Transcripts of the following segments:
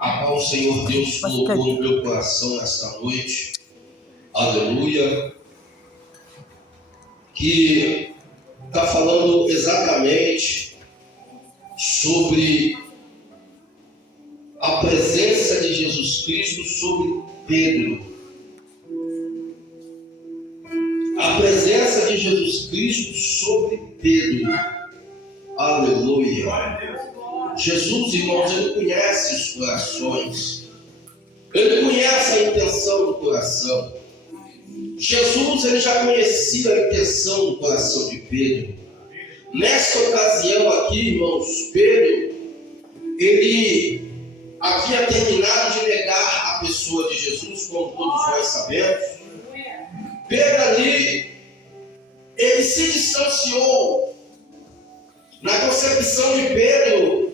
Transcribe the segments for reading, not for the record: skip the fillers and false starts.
A qual o Senhor Deus colocou no meu coração nesta noite, aleluia, que está falando exatamente sobre a presença de Jesus Cristo sobre Pedro. A presença de Jesus Cristo sobre Pedro. Aleluia. Jesus, irmãos, ele conhece os corações. Ele conhece a intenção do coração. Jesus, ele já conhecia a intenção do coração de Pedro. Nessa ocasião aqui, irmãos, Pedro, ele havia terminado de negar a pessoa de Jesus, como todos nós sabemos. Pedro ali, ele se distanciou. Na concepção de Pedro,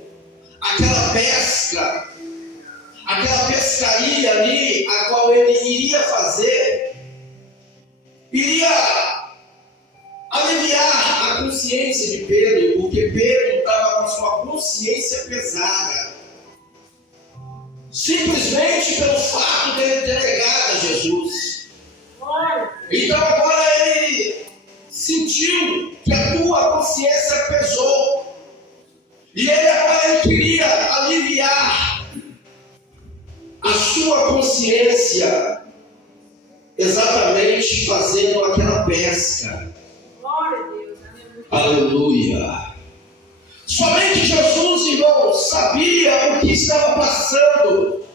aquela pesca, aquela pescaria ali, a qual ele iria fazer, iria aliviar a consciência de Pedro, porque Pedro estava com a sua consciência pesada, simplesmente pelo fato de ele ter negado a Jesus. Então agora ele sentiu que a tua consciência pesou, e ele agora queria aliviar a sua consciência, exatamente fazendo aquela pesca. Glória a Deus, aleluia. Somente Jesus, irmãos, sabia o que estava passando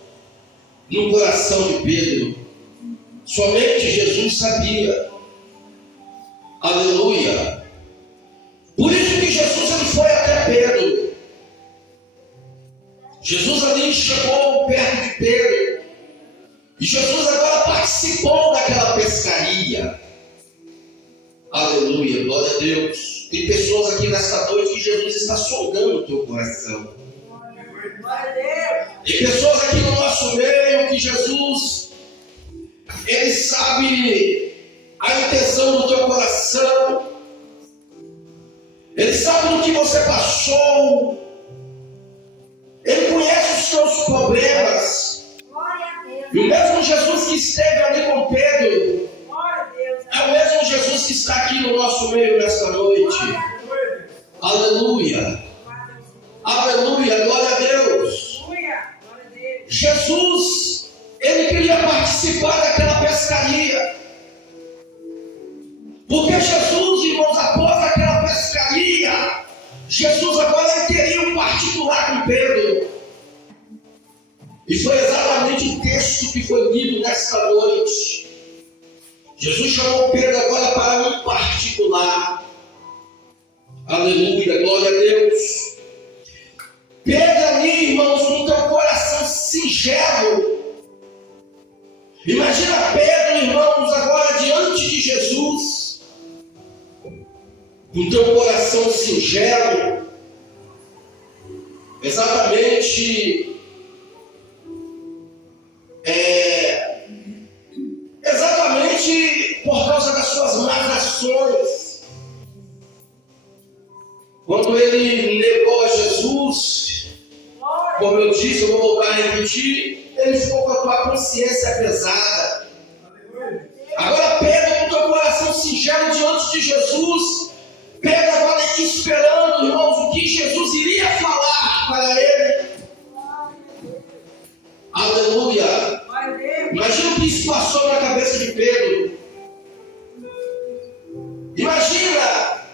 no coração de Pedro. Somente Jesus sabia. Aleluia. Por isso que Jesus ele foi até Pedro. Jesus ali chegou perto de Pedro. E Jesus agora participou daquela pescaria. Aleluia, glória a Deus. Tem pessoas aqui nesta noite que Jesus está sondando o teu coração. glória a Deus. Tem pessoas aqui no nosso meio que Jesus, ele sabe a intenção do teu coração. Ele sabe do que você passou. Ele conhece os teus problemas. Glória a Deus. E o mesmo Jesus que esteve ali com Pedro Glória a Deus. é o mesmo Jesus que está aqui no nosso meio nesta noite. Aleluia. Aleluia. Glória a Deus. Glória a Deus. Jesus, ele queria participar daquela pescaria. Porque Jesus, irmãos, após aquela pescaria, Jesus agora queria um particular com Pedro. E foi exatamente o texto que foi lido nesta noite. Jesus chamou Pedro agora para um particular. Aleluia, glória a Deus. Pedro ali, irmãos, no teu coração singelo. Imagina Pedro, irmãos, agora diante de Jesus. No teu coração singelo. Exatamente por causa das suas más ações. Quando ele negou a Jesus, como eu disse, eu vou voltar a repetir, ele ficou com a tua consciência pesada. Agora Pedro, no teu coração singelo diante de Jesus, Pedro agora esperando, irmãos, o que Jesus iria falar para ele. Aleluia. Imagina o que isso passou na cabeça de Pedro. Imagina,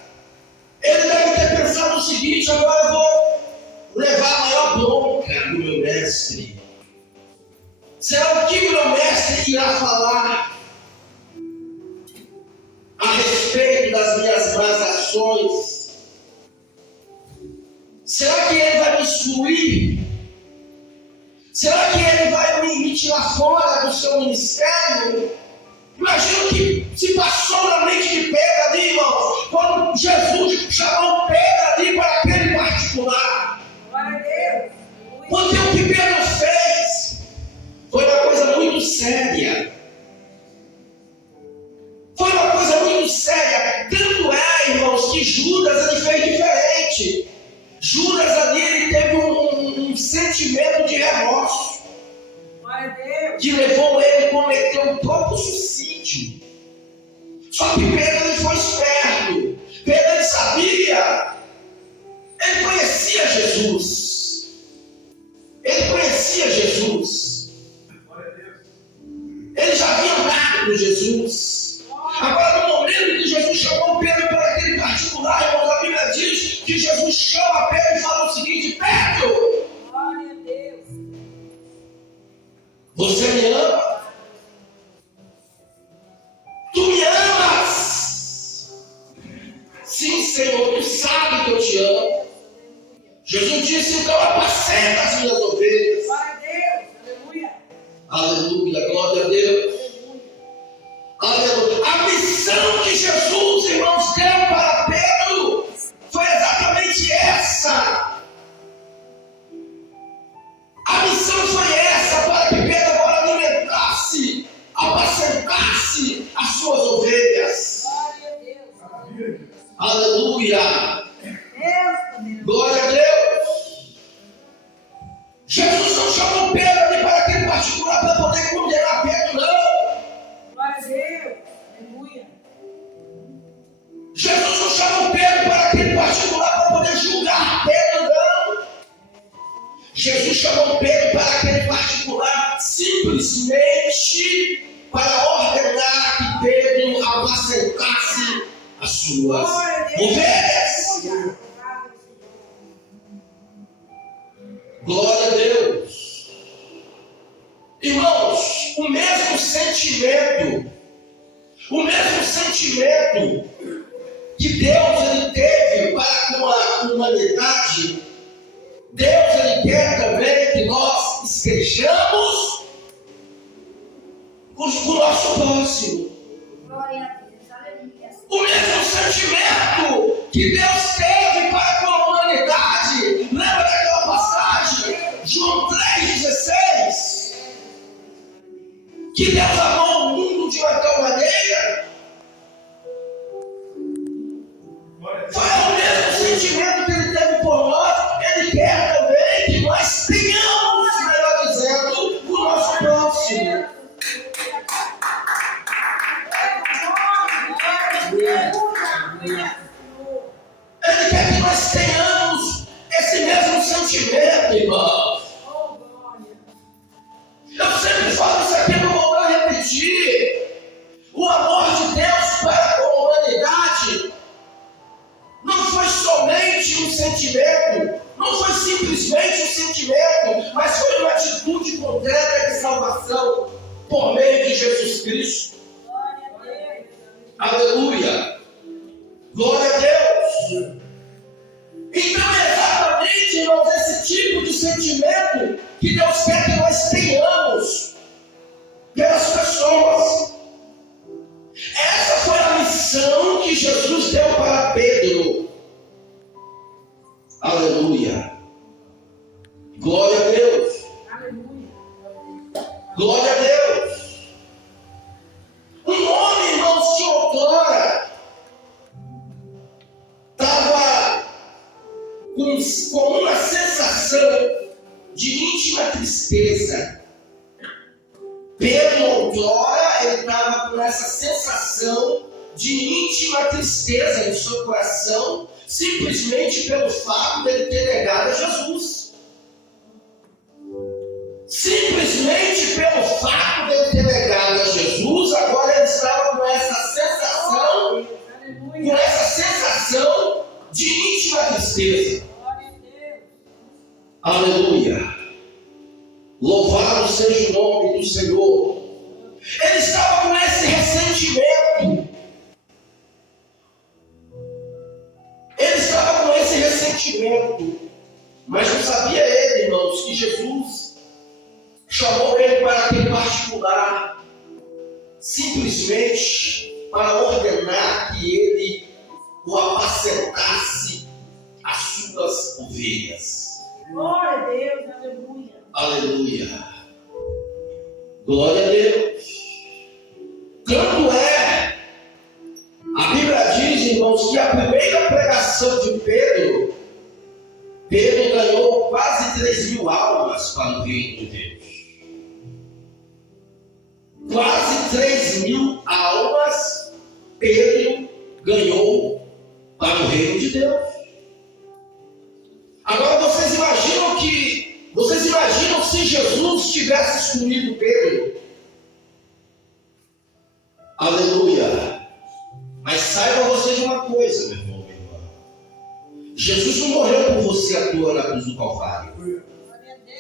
ele deve ter pensado o seguinte: agora eu vou levar a maior bronca do meu mestre. Será o que o meu mestre irá falar a respeito das minhas más ações? Será que ele vai me excluir? Será que ele vai me tirar fora do seu ministério? Imagina o que se passou na mente de Pedro ali, irmão, quando Jesus chamou Pedro ali para aquele particular. Glória a Deus. Porque o que Pedro fez foi uma coisa muito séria. Foi uma coisa muito séria. Tanto é, irmãos, que Judas ele fez diferente. Judas ali ele teve um sentimento medo de remorso, Glória a Deus. que levou ele a cometer o próprio suicídio. Só que Pedro ele foi esperto. Pedro ele sabia, ele conhecia Jesus. Ele conhecia Jesus. Ele já havia andado com Jesus. Agora, no momento que Jesus chamou Pedro para aquele particular, irmãos, a Bíblia diz que Jesus chama Pedro e fala o seguinte: Pedro, Glória a Deus. você me ama? Tu me amas? Sim, Senhor, tu sabe que eu te amo. Jesus disse: então apacenta as minhas ovelhas. Glória a Deus. Aleluia. Aleluia, glória a Deus. Aleluia. A missão que Jesus, irmãos, deu para Pedro foi exatamente essa. A missão foi essa, para que Pedro agora alimentasse, apacentasse as suas ovelhas. Glória a Deus. Aleluia. Deus, poderoso. Glória a Deus. Jesus não chamou Pedro ali para aquele particular para poder condenar Pedro, não. Glória a Deus. Aleluia. Jesus não chamou Pedro para aquele particular para poder julgar Pedro, não. Jesus chamou Pedro para aquele particular simplesmente para ordenar que Pedro apacentasse as suas ovelhas. Aleluia. Glória a Deus. Irmãos, o mesmo sentimento que Deus ele teve para com a humanidade, Deus ele quer também que nós estejamos com o nosso próximo. Glória a Deus. Aleluia. O mesmo sentimento que Deus teve para com a humanidade. Lembra daquela passagem, João 3,16? Que Deus amou o mundo de uma tal maneira. Foi o mesmo sentimento que ele teve por nós. Ele quer também que nós tenhamos, melhor dizendo, o nosso próximo. Ele quer que nós tenhamos esse mesmo sentimento, irmãos. Eu sempre falo isso aqui, não vou voltar a repetir. O amor de Deus para com a humanidade não foi somente um sentimento, não foi simplesmente um sentimento, mas foi uma atitude concreta de salvação por meio de Jesus Cristo. Aleluia! Glória a Deus! Então é exatamente, irmãos, esse tipo de sentimento que Deus quer que nós tenhamos pelas pessoas. Essa foi a missão que Jesus deu para Pedro. Aleluia! Glória a Deus! Glória a Deus! Um homem, irmãos, que outrora estava com uma sensação de íntima tristeza. Pedro, outrora, ele estava com essa sensação de íntima tristeza em seu coração, simplesmente pelo fato de ele ter negado a Jesus. Simplesmente pelo fato de ele ter negado a Jesus, agora ele estava com essa sensação de íntima tristeza. Aleluia! Louvado seja o nome do Senhor. Ele estava com esse ressentimento. Mas não sabia ele, irmãos, que Jesus chamou ele para aquele particular, simplesmente para ordenar que ele o apacentasse as suas ovelhas. Glória a Deus, aleluia. Aleluia. Glória a Deus. Tanto é, a Bíblia diz, irmãos, que a primeira pregação de Pedro ganhou quase 3.000 almas para reino de Deus. Quase 3.000 almas Pedro ganhou para o reino de Deus. Agora vocês imaginam se Jesus tivesse excluído Pedro? Aleluia! Mas saiba você de uma coisa, meu irmão, minha irmã. Jesus não morreu por você à toa na cruz do Calvário. Glória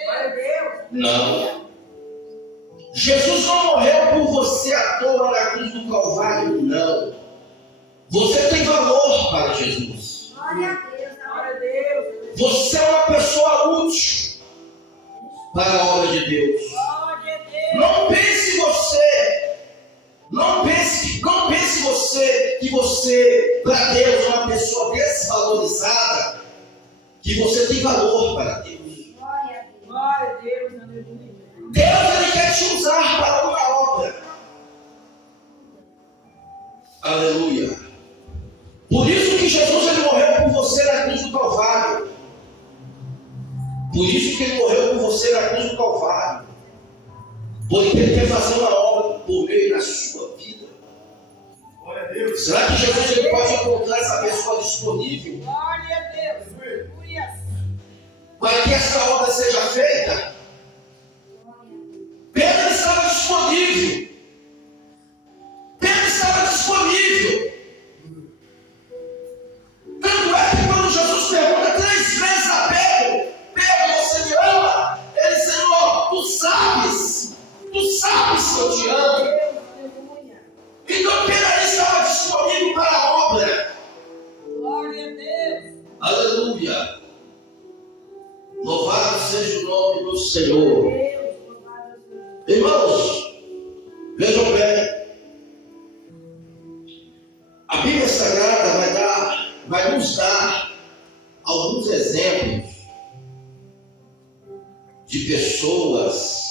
a Deus. Não. Jesus não morreu por você à toa na cruz do Calvário, não. Você tem valor para Jesus. Glória a Deus. Glória a Deus. Você é uma pessoa útil para a obra de Deus. Glória a Deus. Não pense você que você, para Deus, é uma pessoa desvalorizada, que você tem valor para Deus. Glória a Deus. Glória a Deus. Aleluia. Deus, Ele quer te usar para uma obra. Aleluia. Por isso que Jesus ele morreu por você na cruz do Calvário. Por isso que Ele morreu por você na cruz do Calvário. Porque Ele quer fazer uma obra por meio da sua vida. Glória a Deus. Será que Jesus ele pode encontrar essa pessoa disponível Glória a Deus. Aleluia. para que essa obra seja feita? Pedro estava disponível. Pedro estava disponível. Tanto é que quando Jesus pergunta 3 vezes a Pedro: Pedro, você me ama? Ele: Senhor, tu sabes que eu te amo. Aleluia. Então Pedro ali estava disponível para a obra. Glória a Deus. Aleluia. Louvado seja o nome do Senhor. Deus, louvado seja. Irmãos, vejam bem. A Bíblia Sagrada vai nos dar alguns exemplos de pessoas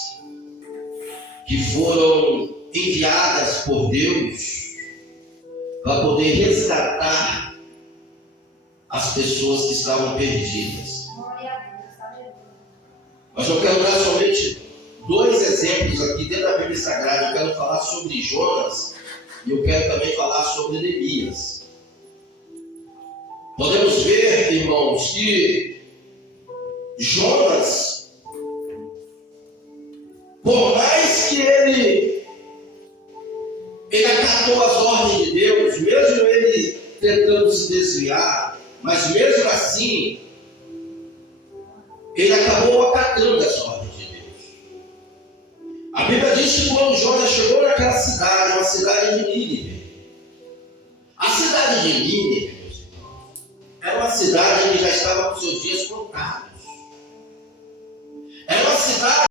que foram enviadas por Deus para poder resgatar as pessoas que estavam perdidas. Glória a Deus. Aleluia. Mas eu quero dar somente 2 exemplos aqui dentro da Bíblia Sagrada. Eu quero falar sobre Jonas e eu quero também falar sobre Neemias. Podemos ver, irmãos, que Jonas, por mais que ele acatou as ordens de Deus, mesmo ele tentando se desviar, mas mesmo assim, ele acabou acatando as ordens de Deus. A Bíblia diz que quando Jonas chegou naquela cidade, uma cidade de Nínive, a cidade de Nínive, meus irmãos, era uma cidade que já estava com seus dias contados. Era uma cidade